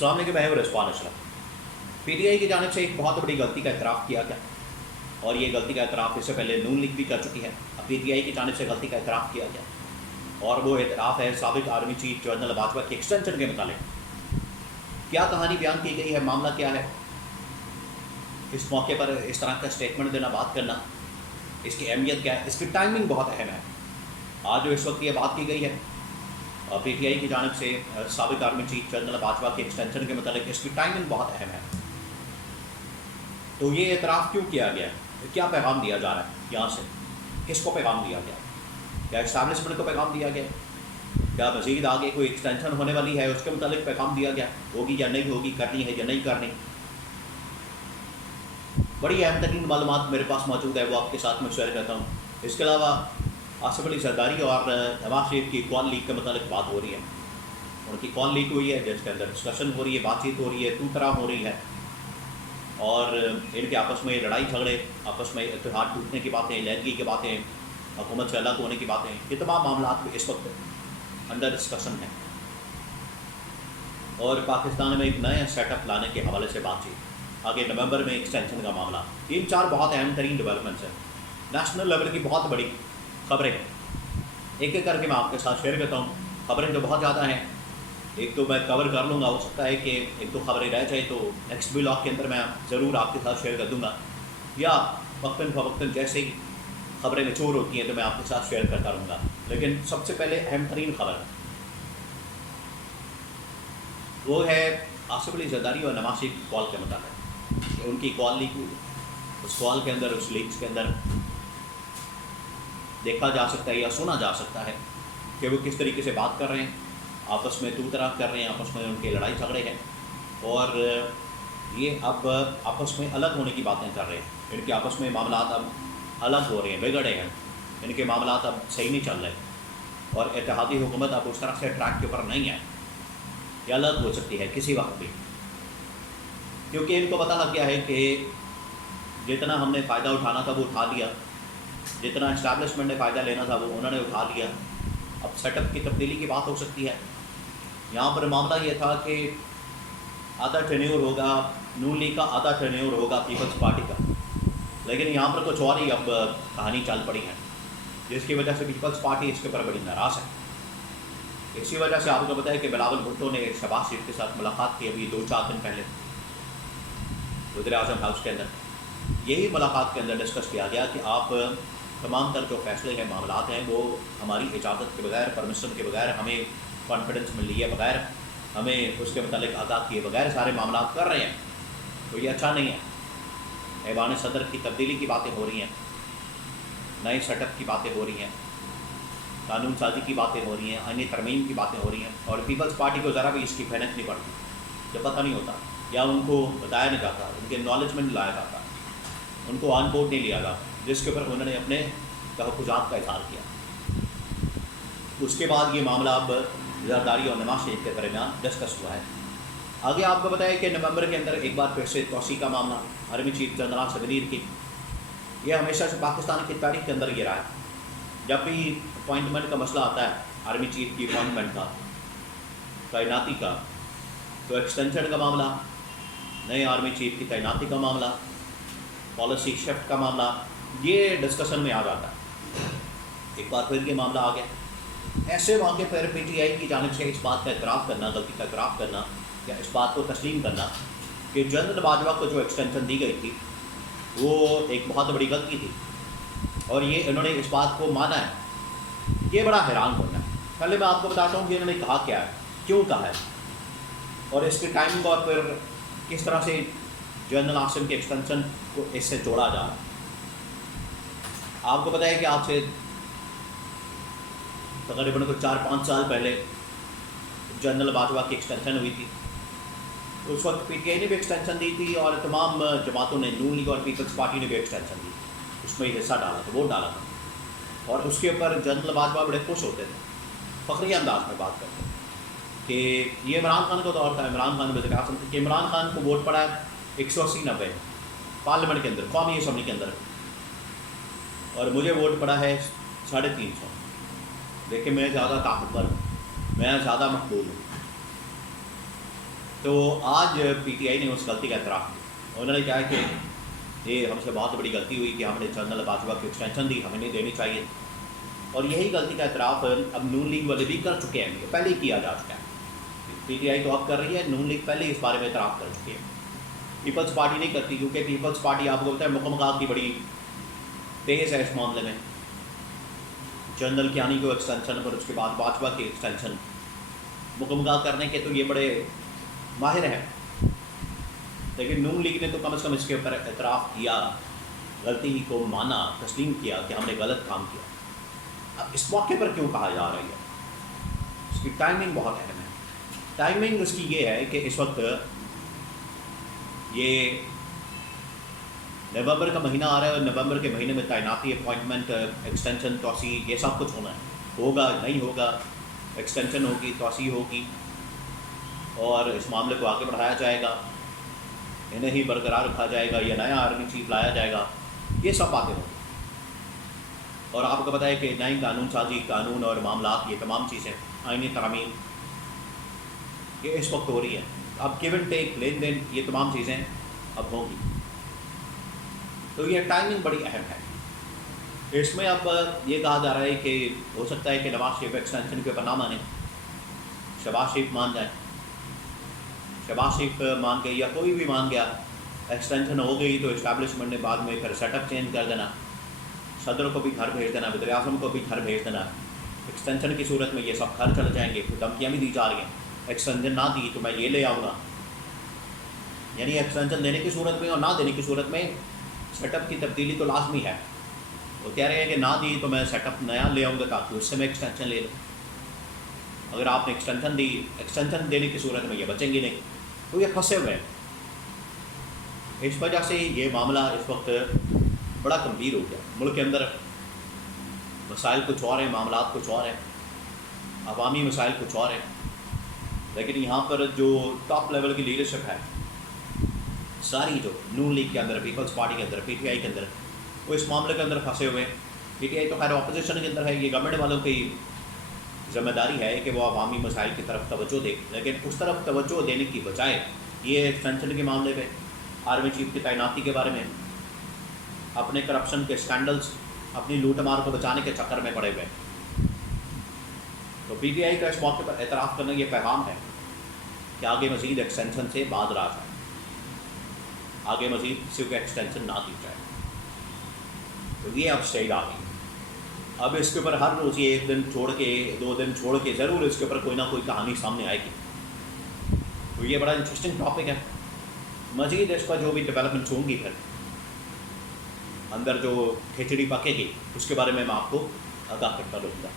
अस्सलाम वालेकुम, मैं हूं रिजवान अशरफ। पीटीआई की जानिब से एक बहुत बड़ी गलती का इतराफ़ किया गया और ये गलती का इतराफ़ इससे पहले नून लीग भी कर चुकी है। अब पीटीआई की जानिब से गलती का इतराफ़ किया गया और वो इतराफ़ है साबिक़ आर्मी चीफ जनरल बाजवा की एक्सटेंशन के मुतालिक। क्या कहानी बयान की गई है, मामला क्या है, इस मौके पर इस तरह का स्टेटमेंट देना, बात करना, इसकी अहमियत क्या है, इसकी टाइमिंग बहुत अहम है। आज जो इस वक्त ये बात की गई है पीटीआई की जानिब से साबिक़ आर्मी चीफ जनरल बाजवा की एक्सटेंशन के मतलब इसकी टाइमिंग बहुत अहम है। तो ये एतराफ़ क्यों किया गया, क्या पैगाम दिया जा रहा है यहाँ से, किसको पैगाम दिया गया, क्या इस्टेब्लिशमेंट को पैगाम दिया गया, क्या मज़ीद आगे कोई एक्सटेंशन होने वाली है उसके मतलब पैगाम दिया गया, होगी या नहीं होगी, करनी है या नहीं करनी। बड़ी अहम तरीन मालूमात मेरे पास मौजूद है, वो आपके साथ में शेयर करता हूँ। इसके अलावा आसिफ अली जरदारी और नवाज शरीफ की कौन लीग के मतलब बात हो रही है, उनकी कौन लीग हुई है जिसके अंदर डिस्कशन हो रही है, बातचीत हो रही है, तू तरह हो रही है और इनके आपस में लड़ाई झगड़े, आपस में इत्तेहाद टूटने की बातें, लहदगी की बातें, हुकूमत से अलग होने की बातें, ये तमाम मामला इस वक्त अंडर डिस्कशन हैं। और पाकिस्तान में एक नया सेटअप लाने के हवाले से बातचीत, आगे नवंबर में एक्सटेंशन का मामला, इन चार बहुत अहम तरीन डेवलपमेंट्स हैं, नेशनल लेवल की बहुत बड़ी खबरें हैं। एक एक करके मैं आपके साथ शेयर करता हूँ। खबरें तो बहुत ज़्यादा हैं, एक तो मैं कवर कर लूँगा, हो सकता है कि एक दो खबरें रह जाए तो नेक्स्ट ब्लॉग के अंदर मैं ज़रूर आपके साथ शेयर कर दूँगा, या वक्तन फ़वक्तन जैसे ही खबरें निचोड़ होती हैं तो मैं आपके साथ शेयर करता रहूँगा। लेकिन सबसे पहले अहम तरीन खबर वो है आसिफ अली जरदारी और नवाज शरीफ की कॉल के मुताबिक, उनकी कॉल लीक हुई। उस कॉल के अंदर, उस लीक्स के अंदर देखा जा सकता है या सुना जा सकता है कि वो किस तरीके से बात कर रहे हैं, आपस में तू तराक कर रहे हैं, आपस में उनके लड़ाई झगड़े हैं और ये अब आपस में अलग होने की बातें कर रहे हैं। इनके आपस में मामलात अब अलग हो रहे हैं, बिगड़े हैं, इनके मामलात अब सही नहीं चल रहे और इत्तेहादी हुकूमत अब उस तरह से ट्रैक के ऊपर नहीं है, या अलग हो सकती है किसी वक्त भी, क्योंकि इनको पता लग गया है कि जितना हमने फ़ायदा उठाना था वो उठा लिया, जितना इस्टेब्लिशमेंट ने फ़ायदा लेना था वो उन्होंने उठा लिया। अब सेटअप की तब्दीली की बात हो सकती है। यहाँ पर मामला ये था कि आधा टेन्योर होगा नून लीग का, आधा टेन्योर होगा पीपल्स पार्टी का, लेकिन यहाँ पर कुछ और ही अब कहानी चल पड़ी है, जिसकी वजह से पीपल्स पार्टी इसके ऊपर बड़ी नाराज़ है। इसी वजह से आपको पता है कि बिलावल भुट्टो ने शहबाज शरीफ के साथ मुलाकात की अभी 2-4 दिन पहले वज़ीर-ए-आज़म हाउस के अंदर। यही मुलाकात के अंदर डिस्कस किया गया कि आप तमाम तर जो फैसले हैं, मामलात हैं, वो हमारी इजाज़त के बगैर, परमिशन के बगैर, हमें कॉन्फिडेंस मिल रही है बगैर, हमें उसके मतलब आगाह किए बगैर सारे मामलात कर रहे हैं, तो ये अच्छा नहीं है। ऐवान सदर की तब्दीली की बातें हो रही हैं, नए सेटअप की बातें हो रही हैं, कानून साजी की बातें हो रही हैं, अन्य तरमीम की बातें हो रही हैं और पीपल्स पार्टी को ज़रा भी इसकी भनक नहीं पड़ती, जब पता नहीं होता या उनको बताया नहीं जाता, उनके नॉलेज में नहीं लाया जाता, उनको ऑन बोर्ड नहीं लिया जाता, जिसके ऊपर उन्होंने अपने तहफ़्फ़ुज़ात का इज़हार किया। उसके बाद ये मामला अब जरदारी और नवाज शरीफ के दरमियान डिस्कस हुआ है। आगे आपको बताया कि नवंबर के अंदर एक बार फिर से तोसी का मामला, आर्मी चीफ जनरल सगनीर की, ये हमेशा से पाकिस्तान की तारीख के अंदर ये रहा है। जब भी अपॉइंटमेंट का मसला आता है, आर्मी चीफ की अपॉइंटमेंट का, तैनाती का, तो एक्सटेंशन का मामला, नए आर्मी चीफ की तैनाती का मामला, पॉलिसी शिफ्ट का मामला, ये डिस्कशन में आ जाता है। एक बार फिर ये मामला आ गया। ऐसे मौके पर पीटीआई की जानिब से इस बात का इतराफ़ करना, गलती का इतराफ़ करना या इस बात को तस्लीम करना कि जनरल बाजवा को जो एक्सटेंशन दी गई थी वो एक बहुत बड़ी गलती थी और ये इन्होंने इस बात को माना है, ये बड़ा हैरान करना है। पहले मैं आपको बताता हूँ कि इन्होंने कहा क्या है, क्यों कहा है और इसकी टाइमिंग और फिर किस तरह से जनरल आसिम के एक्सटेंशन को इससे जोड़ा जा रहा है। आपको पता है कि आज से तकरीबन को 4-5 साल पहले जनरल बाजवा की एक्सटेंशन हुई थी। उस वक्त पीटीआई ने भी एक्सटेंशन दी थी और तमाम जमातों ने, नून लीग और पीपल्स पार्टी ने भी एक्सटेंशन दी, उसमें हिस्सा डाला था, वोट डाला था और उसके ऊपर जनरल बाजवा बड़े खुश होते थे, फ़ख्री अंदाज में बात करते कि ये इमरान खान का दौर था, इमरान खान वज़ीर-ए-आज़म थे, कि इमरान खान को वोट पड़ा 180-90 पार्लियामेंट के अंदर, कौमी असम्बली के अंदर, और मुझे वोट पड़ा है 350। देखिए मैं ज़्यादा ताकतवर हूँ, मैं ज़्यादा मकबूल हूँ। تو آج پی ٹی آئی نے اس غلطی کا اعتراف کیا. انہوں نے کہا کہ یہ ہم سے بہت بڑی غلطی ہوئی کہ ہم نے جنرل باجوہ کی ایکسٹینشن دی, ہمیں نہیں دینی چاہیے. اور یہی غلطی کا اعتراف اب نون لیگ والے بھی کر چکے ہیں, پہلے ہی کیا جا چکا ہے. پی ٹی آئی تو اب کر رہی ہے, نون لیگ پہلے اس بارے میں اعتراف کر چکی ہے. پیپلز پارٹی نہیں کرتی, کیونکہ پیپلز پارٹی آپ کو پتہ ہے مقامات کی بڑی تیز ہے اس معاملے میں. جنرل کیانی کو ایکسٹینشن پر اس کے بعد باجوہ کی ایکسٹینشن مقامات کرنے کے تو یہ بڑے ماہر ہیں. لیکن نون لیگ نے تو کم از کم اس کے اوپر اعتراف کیا, غلطی کو مانا, تسلیم کیا کہ ہم نے غلط کام کیا. اب اس موقع پر کیوں کہا جا رہا ہے؟ اس کی ٹائمنگ بہت اہم ہے. ٹائمنگ اس کی یہ ہے کہ اس وقت یہ نومبر کا مہینہ آ رہا ہے, اور نومبر کے مہینے میں تعیناتی, اپوائنٹمنٹ, ایکسٹینشن, توسیع, یہ سب کچھ ہونا ہے. ہوگا نہیں ہوگا, ایکسٹینشن ہوگی, توسیع ہوگی, اور اس معاملے کو آگے بڑھایا جائے گا, انہیں ہی برقرار رکھا جائے گا, یا نیا آرمی چیف لایا جائے گا, یہ سب باتیں ہوں. اور آپ کو پتہ ہے کہ نئی قانون سازی, قانون اور معاملات, یہ تمام چیزیں, آئینی ترامیم, یہ اس وقت ہو رہی ہیں. اب گیو اینڈ ٹیک, لین دین, یہ تمام چیزیں اب ہوں گی. تو یہ ٹائمنگ بڑی اہم ہے. اس میں اب یہ کہا جا رہا ہے کہ ہو سکتا ہے کہ نواز شریف ایکسٹینشن کے اوپر نہ مانیں, شہباز شریف مان جائیں. شہباز شریف مان گئے یا کوئی بھی مان گیا, ایکسٹینشن ہو گئی تو اسٹیبلشمنٹ نے بعد میں پھر سیٹ اپ چینج کر دینا, صدر کو بھی گھر بھیج دینا, وزیر اعظم کو بھی گھر بھیج دینا. ایکسٹینشن کی صورت میں یہ سب گھر چل جائیں گے. دھمکیاں بھی دی جا رہی ہیں, ایکسٹینشن نہ دی تو میں یہ لے آؤں گا. یعنی ایکسٹینشن دینے کی صورت میں اور نہ دینے کی صورت میں سیٹ اپ کی تبدیلی تو لازمی ہے. وہ کہہ رہے ہیں کہ نہ دی تو میں سیٹ اپ نیا لے آؤں گا تاکہ اس سے میں ایکسٹینشن لے لوں. اگر آپ نے ایکسٹینشن دی, ایکسٹینشن دینے کی صورت میں یہ بچیں گے نہیں, تو یہ پھنسے ہوئے ہیں. اس وجہ سے یہ معاملہ اس وقت بڑا گمبھیر ہو گیا. ملک کے اندر مسائل کچھ اور ہیں, معاملات کچھ اور ہیں, عوامی مسائل کچھ اور ہیں, لیکن یہاں پر جو ٹاپ لیول کی لیڈرشپ ہے ساری, جو نون لیگ کے اندر, پیپلز پارٹی کے اندر, پی ٹی آئی کے اندر, وہ اس معاملے کے اندر پھنسے ہوئے ہیں. پی ٹی آئی تو خیر اپوزیشن کے اندر ہے, یہ گورنمنٹ والوں کی ذمہ داری ہے کہ وہ عوامی مسائل کی طرف توجہ دے, لیکن اس طرف توجہ دینے کی بجائے یہ ایکسٹینشن کے معاملے پہ, آرمی چیف کی تعیناتی کے بارے میں, اپنے کرپشن کے اسکینڈلز, اپنی لوٹ مار کو بچانے کے چکر میں پڑے ہوئے. تو پی ٹی آئی کا اس موقع پر اعتراف کرنا یہ پیغام ہے کہ آگے مزید ایکسٹینشن سے باز رہا جائے, آگے مزید کسی کو ایکسٹینشن نہ دی جائے. تو یہ اب اسٹیج آ گئی. اب اس کے اوپر ہر روز یہ 1 دن چھوڑ کے, 2 دن چھوڑ کے ضرور اس کے اوپر کوئی نہ کوئی کہانی سامنے آئے گی. تو یہ بڑا انٹرسٹنگ ٹاپک ہے. مزید اس پر جو بھی ڈیولپمنٹس ہوں گی, پھر اندر جو کھچڑی پکے گی, اس کے بارے میں آپ کو آگاہ کرتا رہوں گا.